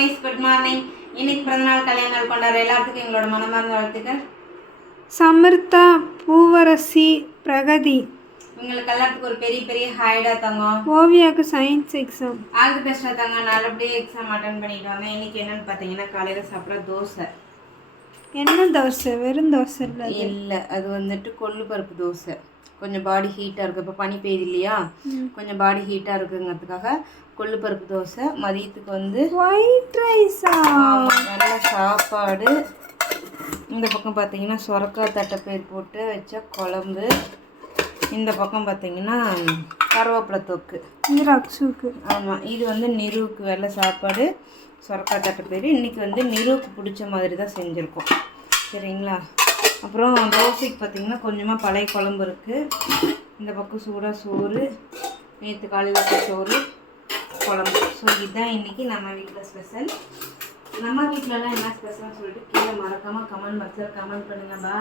Miss good morning. இன்னைக்கு பிறந்தநாள் கல்யாண நாள் கொண்டாடுற எல்லாத்துக்கும் எங்களோட மனமார்ந்த வாழ்த்துக்கள். சமிர்தா, பூவரசி, பிரகதி உங்களுக்கு எல்லாத்துக்கும் ஒரு பெரிய பெரிய ஹாய்டா தங்கம். ஓவியாவுக்கு சயின்ஸ் எக்ஸாம். ஆல் தி பெஸ்டா தாங்க. நல்லபடியாக எக்ஸாம் அட்டன் பண்ணிட்டு வந்தேன். இன்னைக்கு என்னன்னு பார்த்தீங்கன்னா காலையில் சாப்பிட்ற தோசை. என்ன தோசை? வெறும் தோசை இல்லை, அது வந்துட்டு கொள்ளு பருப்பு தோசை. கொஞ்சம் பாடி ஹீட்டாக இருக்குது. இப்போ பனி பெய்யுது இல்லையா, கொஞ்சம் பாடி ஹீட்டாக இருக்குங்கிறதுக்காக கொள்ளு பருப்பு தோசை. மதியத்துக்கு வந்து ஒயிட் ரைஸா? நல்ல சாப்பாடு. இந்த பக்கம் பார்த்தீங்கன்னா சொரக்காய் தட்டைப்பயிர் போட்டு வச்ச குழம்பு. இந்த பக்கம் பார்த்தீங்கன்னா கருவேப்பிலை தொக்கு. இது ரக்ஷுக்கு. ஆமாம், இது வந்து நிருவுக்கு வெள்ளை சாப்பாடு, சொரக்காய் தட்டைப்பயிர். இன்றைக்கி வந்து நிருவுக்கு பிடிச்ச மாதிரி தான் செஞ்சுருக்கோம். சரிங்களா? அப்புறம் தோசைக்கு பார்த்திங்கன்னா கொஞ்சமாக பழைய குழம்பு இருக்குது. இந்த பக்கம் சூடாக சோறு, நேற்று காலையில் சோறு, குழம்பு. ஸோ இதுதான் இன்றைக்கி நம்ம வீட்டில் ஸ்பெஷல். நம்ம வீட்டிலலாம் என்ன ஸ்பெஷல்னு சொல்லிட்டு கீழே மறக்காமல் கமெண்ட் பாக்ஸில் கமெண்ட் பண்ணுங்கள். பாய்.